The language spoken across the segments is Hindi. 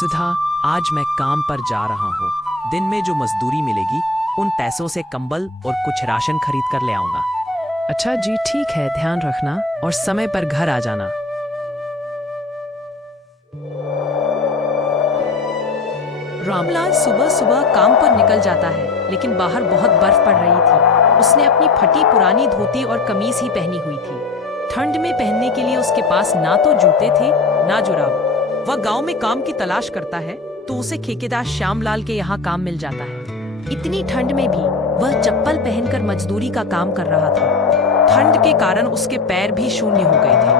सुधा, आज मैं काम पर जा रहा हूँ। दिन में जो मजदूरी मिलेगी उन पैसों से कंबल और कुछ राशन खरीद कर ले आऊंगा। अच्छा जी, ठीक है, ध्यान रखना और समय पर घर आ जाना। रामलाल सुबह सुबह काम पर निकल जाता है, लेकिन बाहर बहुत बर्फ पड़ रही थी। उसने अपनी फटी पुरानी धोती और कमीज ही पहनी हुई थी। ठंड में पहनने के लिए उसके पास ना तो जूते थे ना जुराब। वह गांव में काम की तलाश करता है तो उसे ठेकेदार श्यामलाल के यहाँ काम मिल जाता है। इतनी ठंड में भी वह चप्पल पहनकर मजदूरी का काम कर रहा था। ठंड के कारण उसके पैर भी शून्य हो गए थे।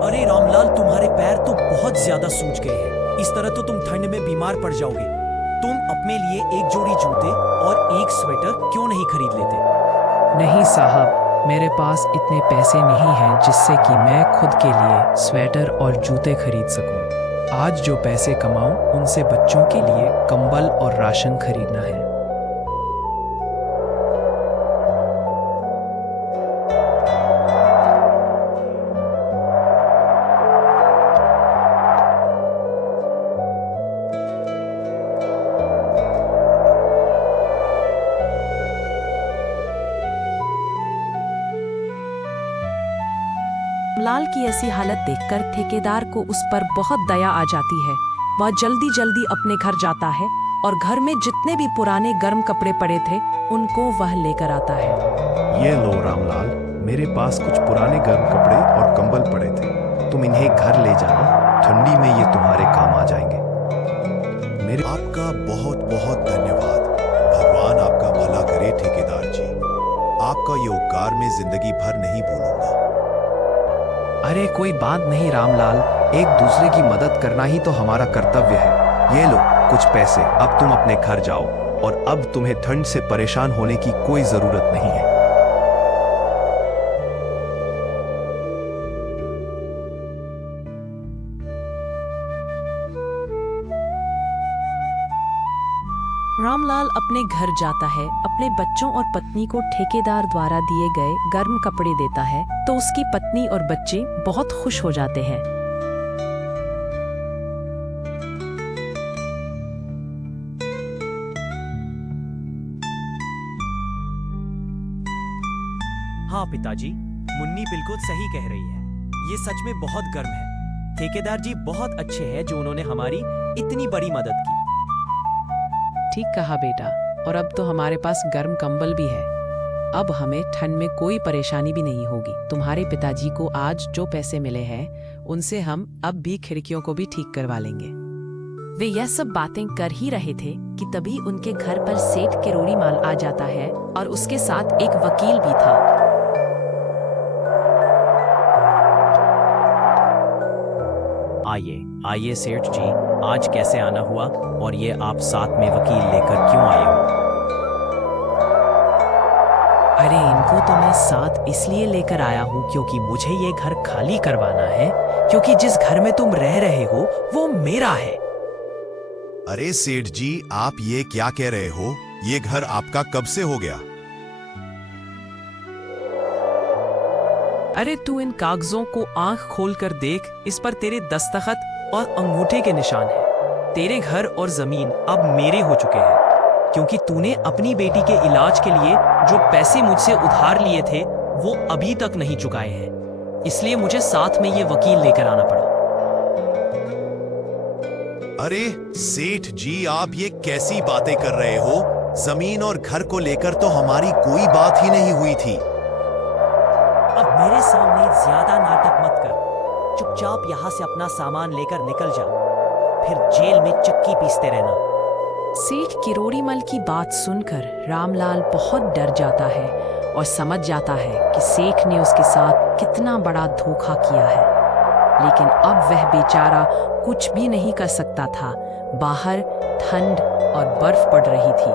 अरे रामलाल, तुम्हारे पैर तो बहुत ज्यादा सूज गए हैं। इस तरह तो तुम ठंड में बीमार पड़ जाओगे। तुम अपने लिए एक जोड़ी जूते और एक स्वेटर क्यों नहीं खरीद लेते? नहीं साहब, मेरे पास इतने पैसे नहीं हैं जिससे कि मैं खुद के लिए स्वेटर और जूते खरीद सकूं। आज जो पैसे कमाऊं उनसे बच्चों के लिए कंबल और राशन खरीदना है। लाल की ऐसी हालत देखकर ठेकेदार को उस पर बहुत दया आ जाती है। वह जल्दी जल्दी अपने घर जाता है और घर में जितने भी पुराने गर्म कपड़े पड़े थे उनको वह लेकर आता है। ये लो रामलाल, मेरे पास कुछ पुराने गर्म कपड़े और कंबल पड़े थे। तुम इन्हें घर ले जाना, ठंडी में ये तुम्हारे काम आ जाएंगे। आपका बहुत बहुत धन्यवाद। भगवान आपका भला करे ठेकेदार जी। आपका ये उपकार मैं जिंदगी भर नहीं भूलूंगा। अरे कोई बात नहीं रामलाल, एक दूसरे की मदद करना ही तो हमारा कर्तव्य है। ये लो कुछ पैसे, अब तुम अपने घर जाओ और अब तुम्हें ठंड से परेशान होने की कोई जरूरत नहीं है। रामलाल अपने घर जाता है, अपने बच्चों और पत्नी को ठेकेदार द्वारा दिए गए गर्म कपड़े देता है तो उसकी पत्नी और बच्चे बहुत खुश हो जाते हैं। हाँ पिताजी, मुन्नी बिल्कुल सही कह रही है। ये सच में बहुत गर्म है। ठेकेदार जी बहुत अच्छे हैं जो उन्होंने हमारी इतनी बड़ी मदद की। ठीक कहा बेटा, और अब तो हमारे पास गर्म कंबल भी है। अब हमें ठंड में कोई परेशानी भी नहीं होगी। तुम्हारे पिताजी को आज जो पैसे मिले हैं उनसे हम अब भी खिड़कियों को भी ठीक करवा लेंगे। वे यह सब बातें कर ही रहे थे कि तभी उनके घर पर सेठ किरोड़ीमाल आ जाता है और उसके साथ एक वकील भी था। आइए आइए सेठ जी, आज कैसे आना हुआ और ये आप साथ में वकील लेकर क्यों आए हो? अरे इनको तो मैं साथ इसलिए लेकर आया हूँ क्योंकि मुझे ये घर खाली करवाना है, क्योंकि जिस घर में तुम रह रहे हो वो मेरा है। अरे सेठ जी, आप ये क्या कह रहे हो? ये घर आपका कब से हो गया? अरे तू इन कागजों को आंख खोलकर देख, इस पर तेरे दस्तखत और अंगूठे के निशान हैं। तेरे घर और जमीन अब मेरे हो चुके हैं क्योंकि तूने अपनी बेटी के इलाज के लिए जो पैसे मुझसे उधार लिए थे वो अभी तक नहीं चुकाए हैं। इसलिए मुझे साथ में ये वकील लेकर आना पड़ा। अरे सेठ जी, आप ये कैसी बातें कर रहे हो? जमीन और घर को लेकर तो हमारी कोई बात ही नहीं हुई थी। अब मेरे सामने ज्यादा नाटक मत कर। चुपचाप यहाँ से अपना सामान लेकर निकल जा, फिर जेल में चक्की पीसते रहना। सेठ किरोड़ीमल की बात सुनकर रामलाल बहुत डर जाता है और समझ जाता है कि सेठ ने उसके साथ कितना बड़ा धोखा किया है। लेकिन अब वह बेचारा कुछ भी नहीं कर सकता था। बाहर ठंड और बर्फ पड़ रही थी,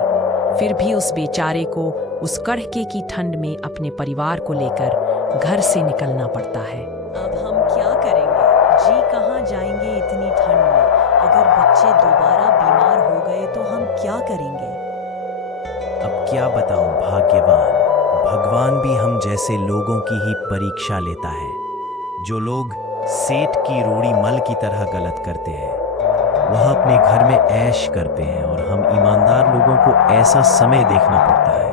फिर भी उस बेचारे को उस कड़के की ठंड में अपने परिवार को लेकर घर से निकलना पड़ता है। अब हम क्या करेंगे जी? कहाँ जाएंगे इतनी ठंड में? अगर बच्चे दोबारा बीमार हो गए तो हम क्या करेंगे? अब क्या बताऊं भाग्यवान, भगवान भी हम जैसे लोगों की ही परीक्षा लेता है। जो लोग सेठ की रोड़ी मल की तरह गलत करते हैं वह अपने घर में ऐश करते हैं और हम ईमानदार लोगों को ऐसा समय देखना पड़ता है।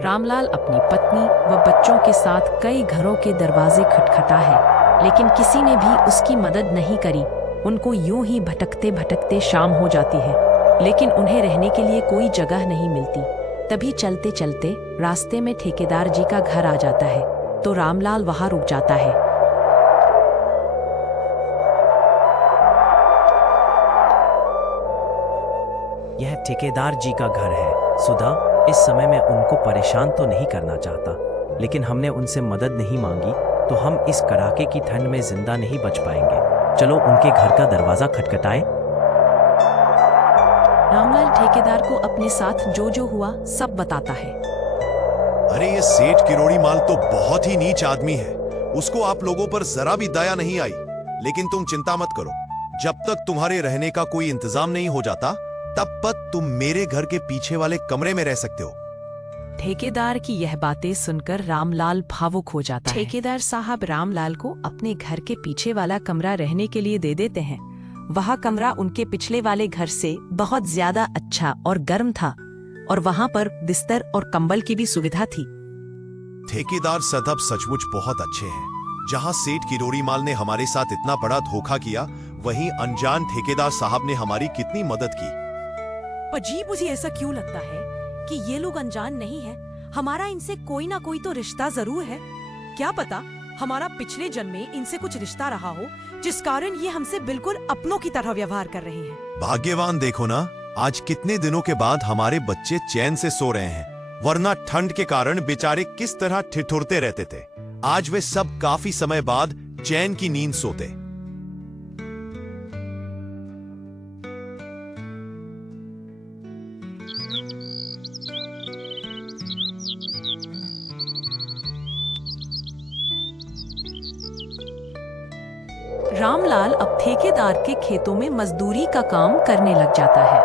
रामलाल अपनी पत्नी व बच्चों के साथ कई घरों के दरवाजे खटखटा है, लेकिन किसी ने भी उसकी मदद नहीं करी। उनको यूं ही भटकते भटकते शाम हो जाती है, लेकिन उन्हें रहने के लिए कोई जगह नहीं मिलती। तभी चलते चलते रास्ते में ठेकेदार जी का घर आ जाता है, तो रामलाल वहां रुक जाता है। यह ठेकेदार जी का घर है। सुधा, इस समय मैं उनको परेशान तो नहीं करना चाहता, लेकिन हमने उनसे मदद नहीं मांगी तो हम इस कड़ाके की ठंड में जिंदा नहीं बच पाएंगे। चलो उनके घर का दरवाजा खटखटाएं। रामलाल ठेकेदार को अपने साथ जो जो हुआ सब बताता है। अरे ये सेठ किरोड़ी माल तो बहुत ही नीच आदमी है। उसको आप लोगों पर जरा भी दया नहीं आई। लेकिन तुम चिंता मत करो, जब तक तुम्हारे रहने का कोई इंतजाम नहीं हो जाता तब तक तुम मेरे घर के पीछे वाले कमरे में रह सकते हो। ठेकेदार की यह बातें सुनकर रामलाल भावुक हो जाता है। ठेकेदार साहब रामलाल को अपने घर के पीछे वाला कमरा रहने के लिए दे देते हैं। वह कमरा उनके पिछले वाले घर से बहुत ज्यादा अच्छा और गर्म था, और वहाँ पर बिस्तर और कंबल की भी सुविधा थी। ठेकेदार साहब सचमुच बहुत अच्छे हैं। जहां सेठ किरोड़ी माल ने हमारे साथ इतना बड़ा धोखा किया, वहीं अनजान ठेकेदार साहब ने हमारी कितनी मदद की। पर जी मुझे ऐसा क्यों लगता है कि ये लोग अनजान नहीं है। हमारा इनसे कोई ना कोई तो रिश्ता जरूर है। क्या पता हमारा पिछले जन्म में इनसे कुछ रिश्ता रहा हो, जिस कारण ये हमसे बिल्कुल अपनों की तरह व्यवहार कर रहे हैं। भाग्यवान देखो ना, आज कितने दिनों के बाद हमारे बच्चे चैन से सो रहे हैं, वरना ठंड के कारण बेचारे किस तरह ठिठुरते रहते थे। आज वे सब काफी समय बाद चैन की नींद सोते। रामलाल अब ठेकेदार के खेतों में मजदूरी का काम करने लग जाता है।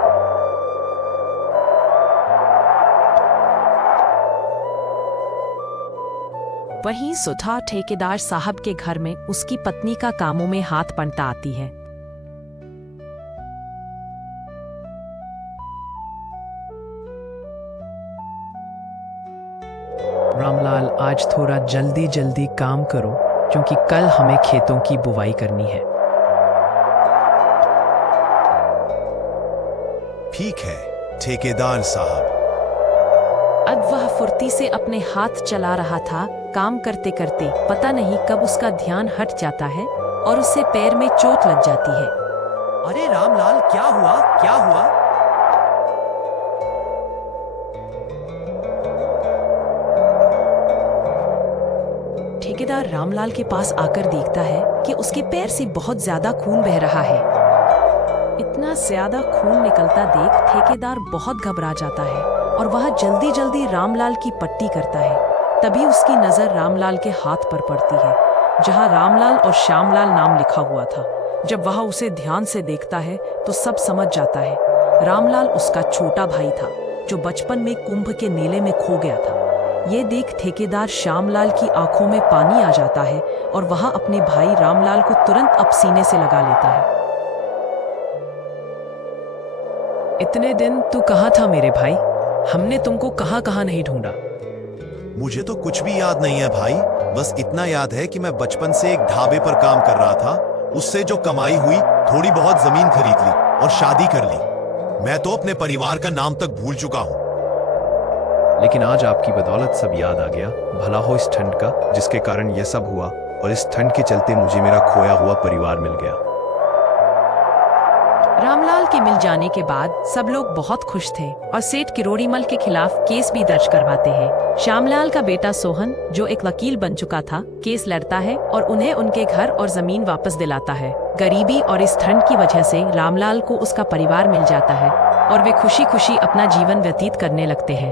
वहीं सुधा ठेकेदार साहब के घर में उसकी पत्नी का कामों में हाथ पनता आती है। रामलाल, आज थोड़ा जल्दी जल्दी काम करो, क्योंकि कल हमें खेतों की बुवाई करनी है। ठीक है ठेकेदार साहब। अब वह फुर्ती से अपने हाथ चला रहा था। काम करते करते पता नहीं कब उसका ध्यान हट जाता है और उससे पैर में चोट लग जाती है। अरे रामलाल, क्या हुआ, क्या हुआ? ठेकेदार रामलाल के पास आकर देखता है कि उसके पैर से बहुत ज्यादा खून बह रहा है। इतना ज्यादा खून निकलता देख ठेकेदार बहुत घबरा जाता है और वह जल्दी जल्दी रामलाल की पट्टी करता है। तभी उसकी नजर रामलाल के हाथ पर पड़ती है, जहां रामलाल और श्यामलाल नाम लिखा हुआ था। जब वह उसे ध्यान से देखता है तो सब समझ जाता है। रामलाल उसका छोटा भाई था, जो बचपन में कुंभ के मेले में खो गया था। ये देख ठेकेदार श्यामलाल की आंखों में पानी आ जाता है और वह अपने भाई रामलाल को तुरंत अब सीने से लगा लेता है। इतने दिन तू कहाँ था मेरे भाई? हमने तुमको कहाँ कहाँ नहीं ढूंढा। मुझे तो कुछ भी याद नहीं है भाई। बस इतना याद है कि मैं बचपन से एक ढाबे पर काम कर रहा था। उससे जो कमाई हुई, थोड़ी बहुत जमीन खरीद ली और शादी कर ली। मैं तो अपने परिवार का नाम तक भूल चुका हूँ। लेकिन आज आपकी बदौलत सब याद आ गया। भला हो इस ठंड का जिसके कारण यह सब हुआ, और इस ठंड के चलते मुझे मेरा खोया हुआ परिवार मिल गया। रामलाल के मिल जाने के बाद सब लोग बहुत खुश थे और सेठ किरोड़ीमल के खिलाफ केस भी दर्ज करवाते हैं। श्यामलाल का बेटा सोहन, जो एक वकील बन चुका था, केस लड़ता है और उन्हें उनके घर और जमीन वापस दिलाता है। गरीबी और इस ठंड की वजह से रामलाल को उसका परिवार मिल जाता है और वे खुशी खुशी अपना जीवन व्यतीत करने लगते हैं।